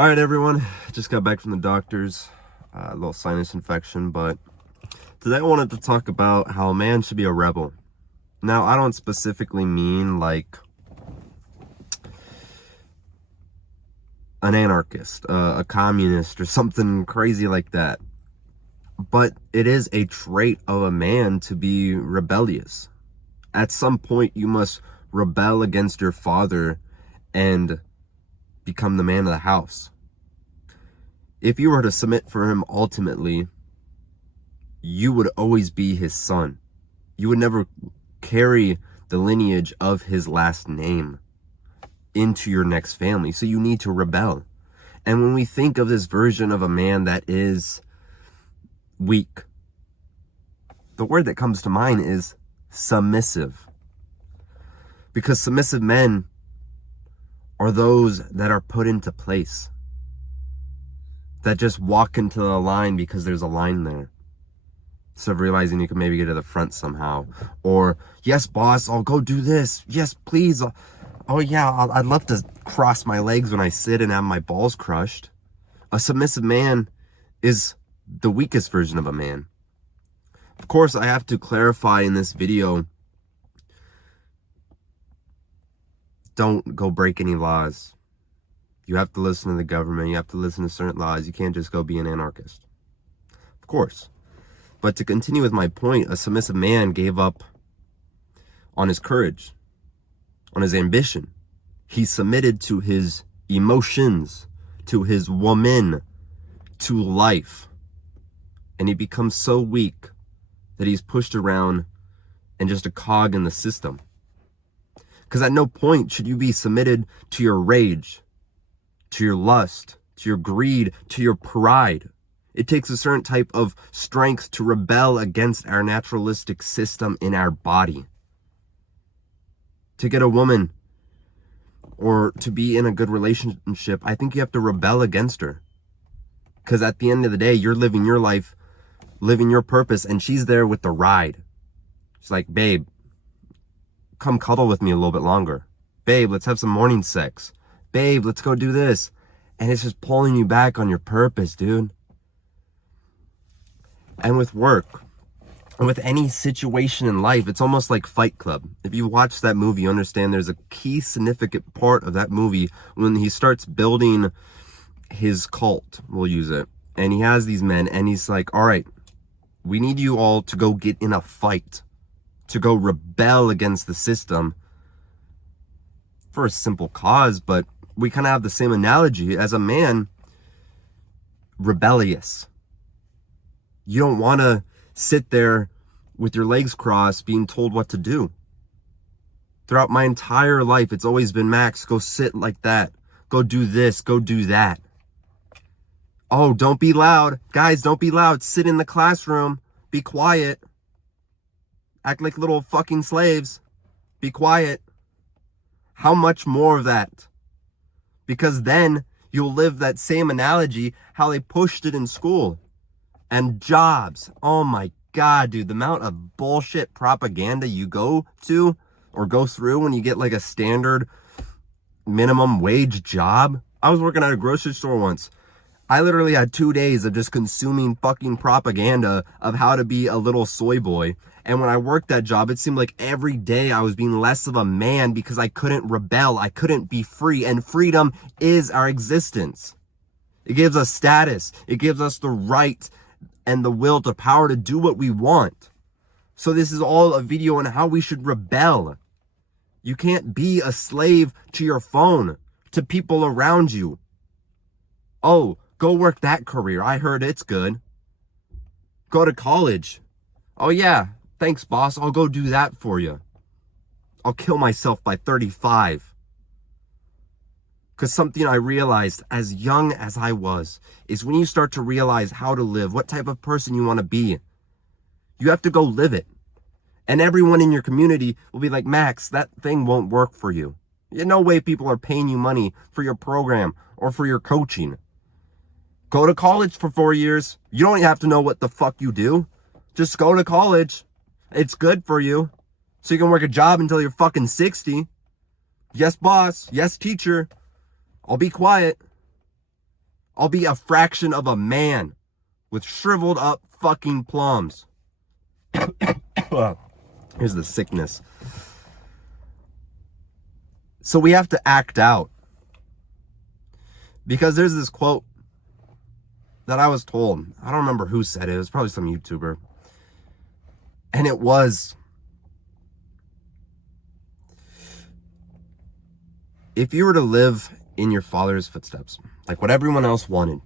All right, everyone. Just got back from the doctor's. A little sinus infection, but today I wanted to talk about how a man should be a rebel. Now, I don't specifically mean like an anarchist, a communist, or something crazy like that. But it is a trait of a man to be rebellious. At some point, you must rebel against your father and become the man of the house. If you were to submit for him ultimately, you would always be his son. You would never carry the lineage of his last name into your next family. So you need to rebel. And when we think of this version of a man that is weak, the word that comes to mind is submissive. Because submissive men are those that are put into place, that just walk into the line because there's a line there. Instead of realizing you can maybe get to the front somehow. Or, yes, boss, I'll go do this. Yes, please. I'd love to cross my legs when I sit and have my balls crushed. A submissive man is the weakest version of a man. Of course, I have to clarify in this video, don't go break any laws. You have to listen to the government. You have to listen to certain laws. You can't just go be an anarchist. Of course. But to continue with my point, a submissive man gave up on his courage, on his ambition. He submitted to his emotions, to his woman, to life. And he becomes so weak that he's pushed around and just a cog in the system. Because at no point should you be submitted to your rage, to your lust, to your greed, to your pride. It takes a certain type of strength to rebel against our naturalistic system in our body. To get a woman or to be in a good relationship, I think you have to rebel against her. Because at the end of the day, you're living your life, living your purpose, and she's there with the ride. She's like, babe, come cuddle with me a little bit longer. Babe, let's have some morning sex. Babe, let's go do this. And it's just pulling you back on your purpose, dude. And with work, with any situation in life, it's almost like Fight Club. If you watch that movie, you understand there's a key significant part of that movie when he starts building his cult, we'll use it. And he has these men, and he's like, all right, we need you all to go get in a fight, to go rebel against the system for a simple cause, but we kind of have the same analogy as a man, rebellious. You don't want to sit there with your legs crossed being told what to do. Throughout my entire life, it's always been, Max, go sit like that. Go do this, go do that. Oh, don't be loud. Guys, don't be loud. Sit in the classroom. Be quiet. Act like little fucking slaves. Be quiet. How much more of that? Because then you'll live that same analogy, how they pushed it in school. And jobs. Oh my God, dude. The amount of bullshit propaganda you go to or go through when you get like a standard minimum wage job. I was working at a grocery store once. I literally had 2 days of just consuming fucking propaganda of how to be a little soy boy. And when I worked that job, it seemed like every day I was being less of a man because I couldn't rebel. I couldn't be free. And freedom is our existence. It gives us status. It gives us the right and the will to power to do what we want. So this is all a video on how we should rebel. You can't be a slave to your phone, to people around you. Oh, go work that career. I heard it's good. Go to college. Oh yeah, thanks boss. I'll go do that for you. I'll kill myself by 35. Because something I realized as young as I was is when you start to realize how to live, what type of person you want to be, you have to go live it. And everyone in your community will be like, Max, that thing won't work for you. No way people are paying you money for your program or for your coaching. Go to college for 4 years. You don't have to know what the fuck you do. Just go to college. It's good for you. So you can work a job until you're fucking 60. Yes, boss. Yes, teacher. I'll be quiet. I'll be a fraction of a man with shriveled up fucking plums. Here's the sickness. So we have to act out. Because there's this quote that I was told. I don't remember who said it. It was probably some YouTuber. And it was, if you were to live in your father's footsteps, like what everyone else wanted.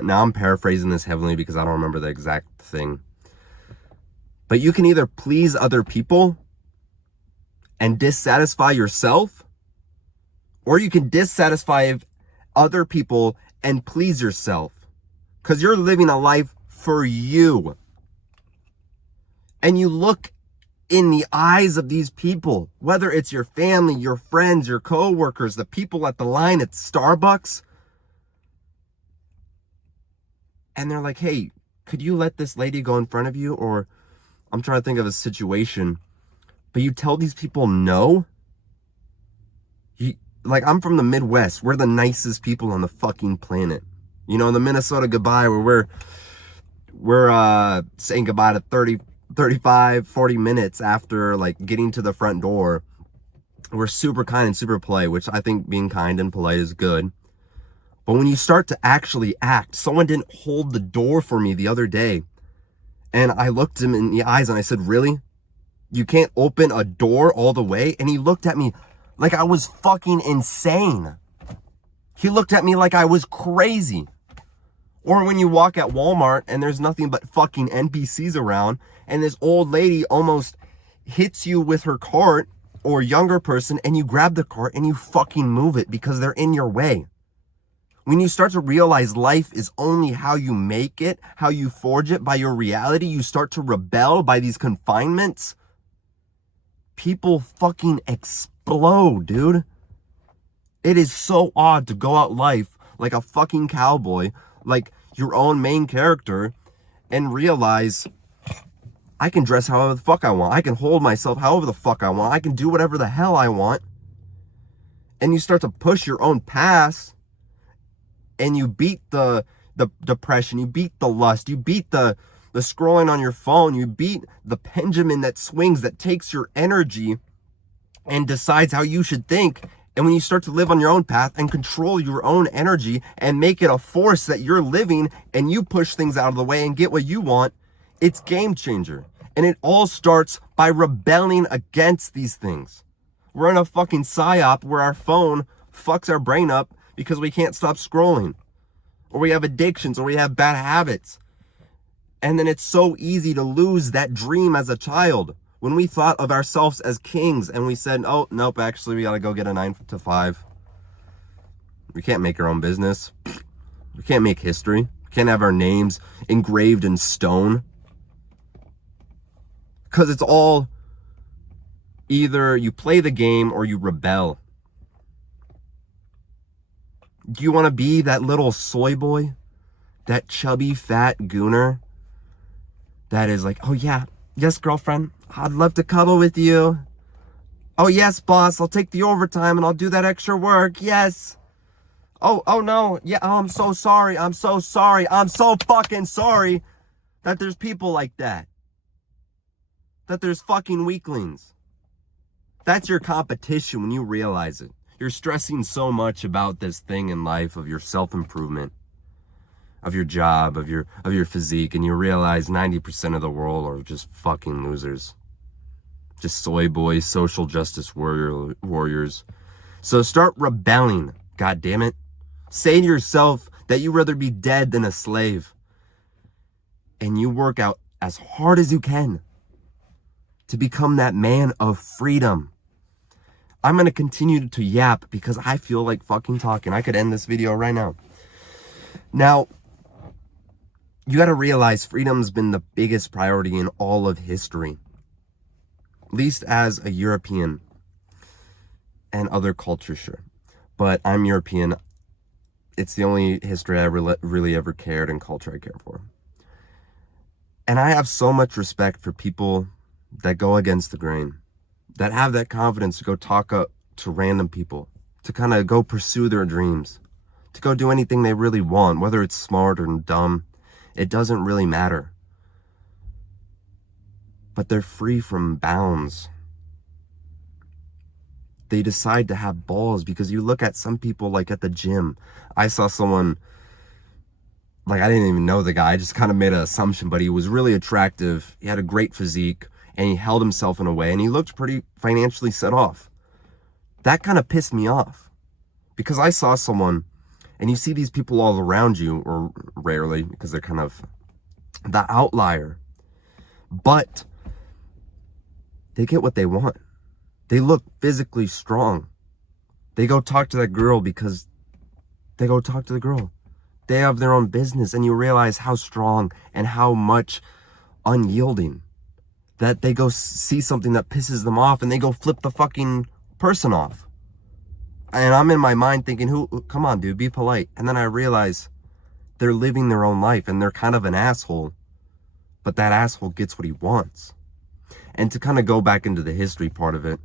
Now I'm paraphrasing this heavily because I don't remember the exact thing. But you can either please other people and dissatisfy yourself, or you can dissatisfy other people and please yourself. Because you're living a life for you. And you look in the eyes of these people, whether it's your family, your friends, your co-workers, the people at the line at Starbucks, and they're like, hey, could you let this lady go in front of you? Or I'm trying to think of a situation, but you tell these people no? Like, I'm from the Midwest. We're the nicest people on the fucking planet. You know, the Minnesota goodbye where we're saying goodbye to 30, 35, 40 minutes after, like, getting to the front door. We're super kind and super polite, which I think being kind and polite is good. But when you start to actually act, someone didn't hold the door for me the other day. And I looked him in the eyes and I said, really? You can't open a door all the way? And he looked at me like I was fucking insane. He looked at me like I was crazy. Or when you walk at Walmart and there's nothing but fucking NPCs around and this old lady almost hits you with her cart, or younger person, and you grab the cart and you fucking move it because they're in your way. When you start to realize life is only how you make it, how you forge it by your reality, you start to rebel by these confinements. People fucking explode, dude. It is so odd to go out life like a fucking cowboy, like your own main character, and realize I can dress however the fuck I want. I can hold myself however the fuck I want. I can do whatever the hell I want. And you start to push your own past. And you beat the depression, you beat the lust, you beat the scrolling on your phone, you beat the pendulum that swings, that takes your energy and decides how you should think. And when you start to live on your own path and control your own energy and make it a force that you're living, and you push things out of the way and get what you want, it's game changer. And it all starts by rebelling against these things. We're in a fucking psyop where our phone fucks our brain up because we can't stop scrolling, or we have addictions, or we have bad habits. And then it's so easy to lose that dream as a child. When we thought of ourselves as kings and we said, oh, nope, actually we gotta go get a 9 to 5. We can't make our own business. We can't make history. We can't have our names engraved in stone. Because it's all either you play the game or you rebel. Do you want to be that little soy boy? That chubby, fat gooner? That is like, oh yeah, yes, girlfriend, I'd love to cuddle with you. Oh yes, boss, I'll take the overtime and I'll do that extra work, yes. Oh no, yeah, oh, I'm so sorry, I'm so fucking sorry that there's people like that. That there's fucking weaklings. That's your competition when you realize it. You're stressing so much about this thing in life of your self-improvement, of your job, of your physique, and you realize 90% of the world are just fucking losers. Just soy boys, social justice warriors. So start rebelling, god damn it. Say to yourself that you'd rather be dead than a slave. And you work out as hard as you can to become that man of freedom. I'm going to continue to yap because I feel like fucking talking. I could end this video right now. Now, you got to realize freedom's been the biggest priority in all of history. At least as a European, and other cultures, sure. But I'm European. It's the only history I really ever cared and culture I care for. And I have so much respect for people that go against the grain, that have that confidence to go talk up to random people, to kind of go pursue their dreams, to go do anything they really want, whether it's smart or dumb. It doesn't really matter. But they're free from bounds. They decide to have balls, because you look at some people, like at the gym. I saw someone, like, I didn't even know the guy. I just kind of made an assumption, but he was really attractive. He had a great physique, and he held himself in a way, and he looked pretty financially set off. That kind of pissed me off, because I saw someone, and you see these people all around you, or rarely, because they're kind of the outlier, but they get what they want. They look physically strong. They go talk to that girl because they go talk to the girl. They have their own business, and you realize how strong and how much unyielding that they go see something that pisses them off and they go flip the fucking person off. And I'm in my mind thinking, come on, dude, be polite. And then I realize they're living their own life and they're kind of an asshole, but that asshole gets what he wants. And to kind of go back into the history part of it,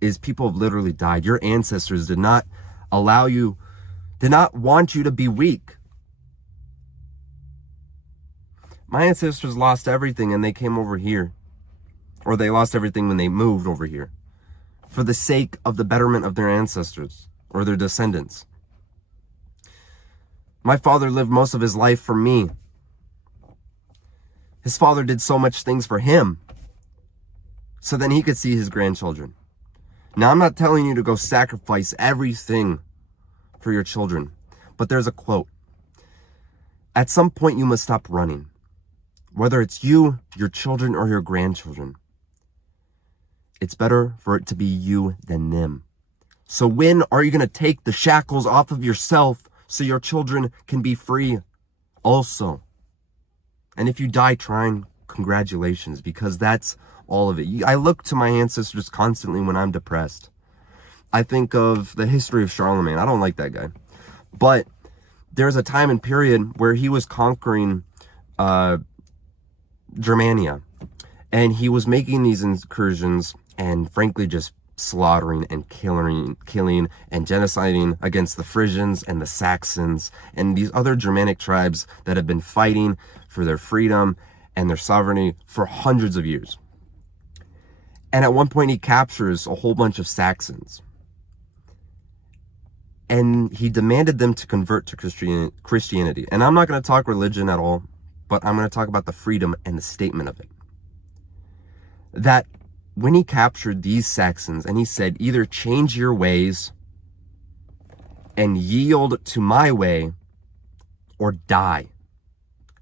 is people have literally died. Your ancestors did not want you to be weak. My ancestors lost everything and they came over here. Or they lost everything when they moved over here, for the sake of the betterment of their ancestors or their descendants. My father lived most of his life for me. His father did so much things for him, so then he could see his grandchildren. Now, I'm not telling you to go sacrifice everything for your children, but there's a quote. At some point, you must stop running, whether it's you, your children, or your grandchildren. It's better for it to be you than them. So when are you going to take the shackles off of yourself so your children can be free also? And if you die trying, congratulations, because that's all of it. I look to my ancestors constantly when I'm depressed. I think of the history of Charlemagne. I don't like that guy. But there's a time and period where he was conquering Germania. And he was making these incursions and frankly just slaughtering and killing and genociding against the Frisians and the Saxons and these other Germanic tribes that have been fighting for their freedom and their sovereignty for hundreds of years. And at one point he captures a whole bunch of Saxons. And he demanded them to convert to Christianity. And I'm not going to talk religion at all, but I'm going to talk about the freedom and the statement of it. That when he captured these Saxons and he said, either change your ways and yield to my way or die.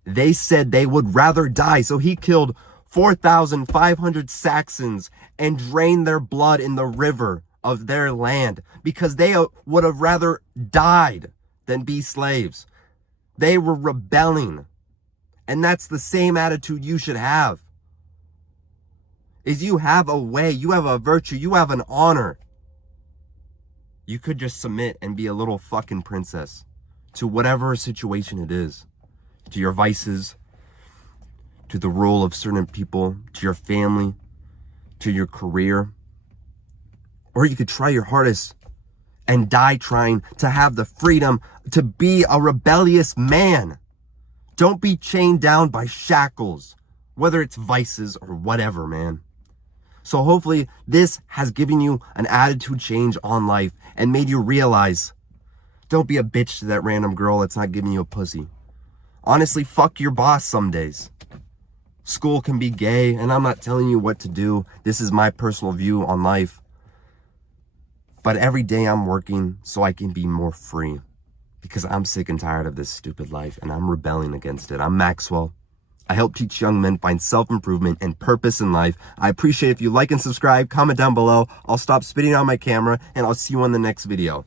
They said they would rather die. So he killed 4,500 Saxons and drained their blood in the river of their land because they would have rather died than be slaves. They were rebelling. And that's the same attitude you should have. Is you have a way, you have a virtue, you have an honor. You could just submit and be a little fucking princess to whatever situation it is. To your vices, to the rule of certain people, to your family, to your career. Or you could try your hardest and die trying to have the freedom to be a rebellious man. Don't be chained down by shackles, whether it's vices or whatever, man. So hopefully this has given you an attitude change on life and made you realize, don't be a bitch to that random girl that's not giving you a pussy. Honestly, fuck your boss some days. School can be gay, and I'm not telling you what to do. This is my personal view on life. But every day I'm working so I can be more free, because I'm sick and tired of this stupid life, and I'm rebelling against it. I'm Maxwell. I help teach young men find self-improvement and purpose in life. I appreciate if you like and subscribe, comment down below. I'll stop spitting on my camera, and I'll see you on the next video.